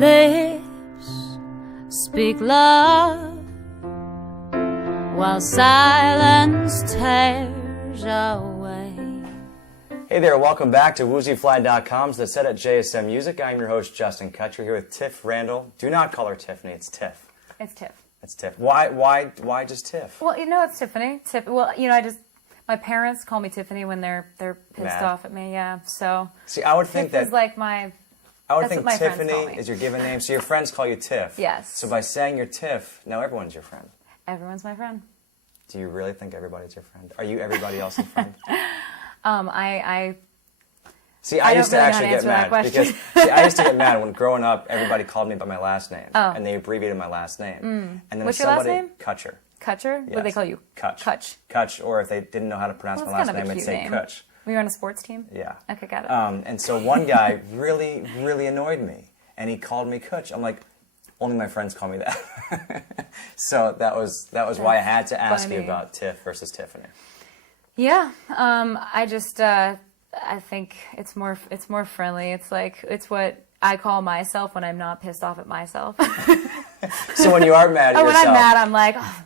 Lips speak love while silence tears away. Hey there, welcome back to WoozyFly.com's The Set at JSM Music. I'm your host, Justin Kutcher, here with Tiff Randol. Do not call her Tiffany, it's Tiff. It's Tiff. It's Tiff. Why just Tiff? Well, you know, it's Tiffany. Well, you know, my parents call me Tiffany when they're pissed Mad. off at me, yeah. So See, I would think Tiff that is like I would that's think what my friends call Tiffany me. is your given name, so your friends call you Tiff. Yes. So by saying you're Tiff, now everyone's your friend. Everyone's my friend. Do you really think everybody's your friend? Are you everybody else's friend? See, I used to don't really know actually how to get answer that mad question. because I used to get mad when growing up, everybody called me by my last name, Oh. and they abbreviated my last name. And then What's your last name? Kutcher. Kutcher? What do they Yes. call you? Kutch. Kutch. Kutch, or if they didn't know how to pronounce Well, my that's last kind of name, a they'd cute say name. Kutch. Were you on a sports team? Yeah. Okay, got it. And so one guy really, really annoyed me, and he called me Kutch. I'm like, only my friends call me that. So that was why I had to ask you funny. about Tiff versus Tiffany. Yeah. I think it's more friendly. It's what I call myself when I'm not pissed off at myself. So when you are mad at When yourself, I'm mad, I'm like, oh,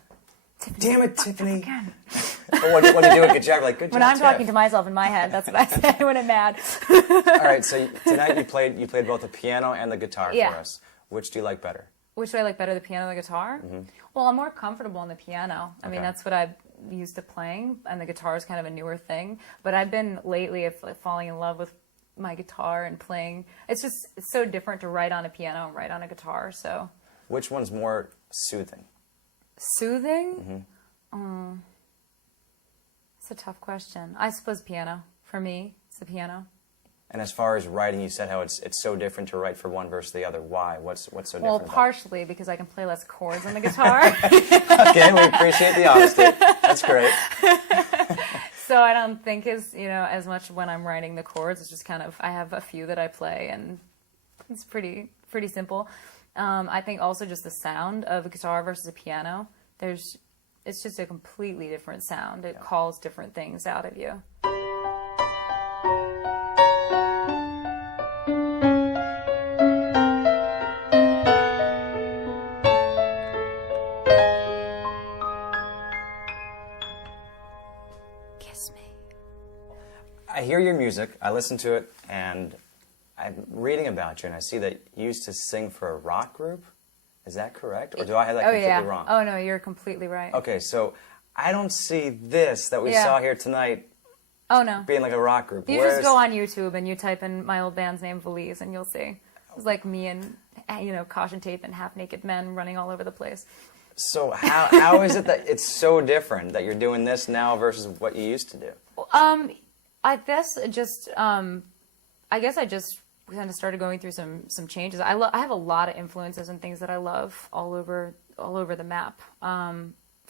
Tiffany, damn it, fuck Tiffany. again. But when you do a good job, you're like, good job, When I'm Tiff. talking to myself in my head, that's what I say when I'm mad. All right, so tonight you played both the piano and the guitar Yeah. for us. Which do you like better? Which do I like better, the piano or the guitar? Well, I'm more comfortable on the piano. I mean, Okay. that's what I'm used to playing, and the guitar is kind of a newer thing. But I've been lately falling in love with my guitar and playing. It's so different to write on a piano and write on a guitar. So Which one's more soothing? soothing? It's a tough question. I suppose piano. For me, it's the piano. And as far as writing, you said how it's so different to write for one versus the other. Why? What's so different? Well, about it? partially because I can play less chords on the guitar. Okay, we appreciate the honesty. That's great. So I don't think as much when I'm writing the chords. It's just kind of, I have a few that I play, and it's pretty simple. I think also just the sound of a guitar versus a piano. It's just a completely different sound. It calls different things out of you. Kiss me. I hear your music, I listen to it, and I'm reading about you, and I see that you used to sing for a rock group. Is that correct? Or do I have that completely wrong? Oh, no, you're completely right. Okay, so I don't see this that we saw here tonight Oh, no. being like a rock group. You just go on YouTube and you type in my old band's name, Valise, and you'll see. It was like me and, caution tape and half-naked men running all over the place. So how is it that it's so different that you're doing this now versus what you used to do? I guess I just kind of started going through some changes. I have a lot of influences and things that I love all over the map.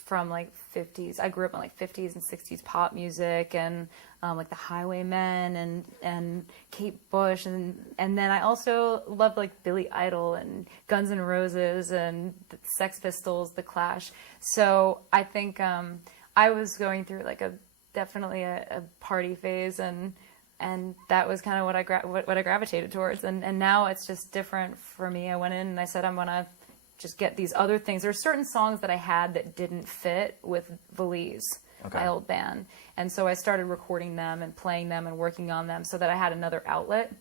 From like 50s, I grew up in like 50s and 60s pop music, and like the Highwaymen and Kate Bush, and then I also loved like Billy Idol and Guns N' Roses and the Sex Pistols, The Clash. So I think I was going through like definitely a party phase, and that was kind of what I gravitated towards, and now it's just different for me. I went in and I said I'm gonna just get these other things. There's certain songs that I had that didn't fit with Valise, my old band, and so I started recording them and playing them and working on them so that I had another outlet,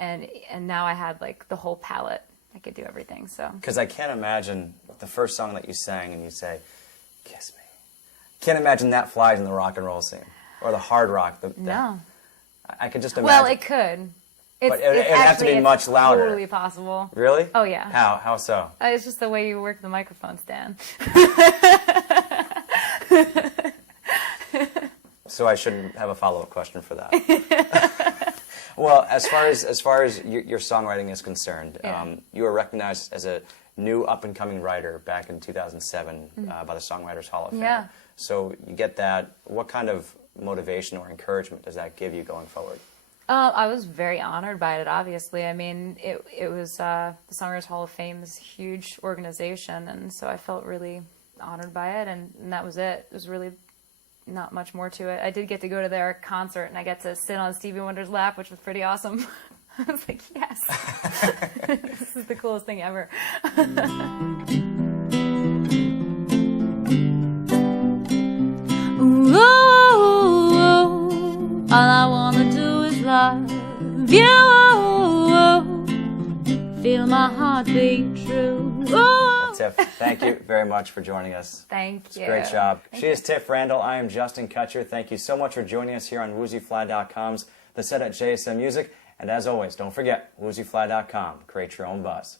and now I had like the whole palette. I could do everything. So Because I can't imagine the first song that you sang and you say, "Kiss me." Can't imagine that flies in the rock and roll scene or the hard rock. no. I could just imagine. Well, it could. But it would have to be much louder. Totally possible. Really? Oh yeah. How so? It's just the way you work the microphone stand. So I shouldn't have a follow-up question for that. Well, as far as your songwriting is concerned, you were recognized as a new up-and-coming writer back in 2007 by the Songwriters Hall of Fame. Yeah. So you get that. What kind of motivation or encouragement does that give you going forward? I was very honored by it, obviously. I mean, it was the Songwriters Hall of Fame is a huge organization, and so I felt really honored by it, and that was it. It was really not much more to it. I did get to go to their concert, and I got to sit on Stevie Wonder's lap, which was pretty awesome. I was like, yes. This is the coolest thing ever. Ooh, all I wanna do is love you. Feel my heart beat true. Well, Tiff, thank you very much for joining us. Thank you. Great job. Thank She is Tiff Randol. I am Justin Kutcher. Thank you so much for joining us here on woozyfly.com's The Set at JSM Music. And as always, don't forget, woozyfly.com. Create your own buzz.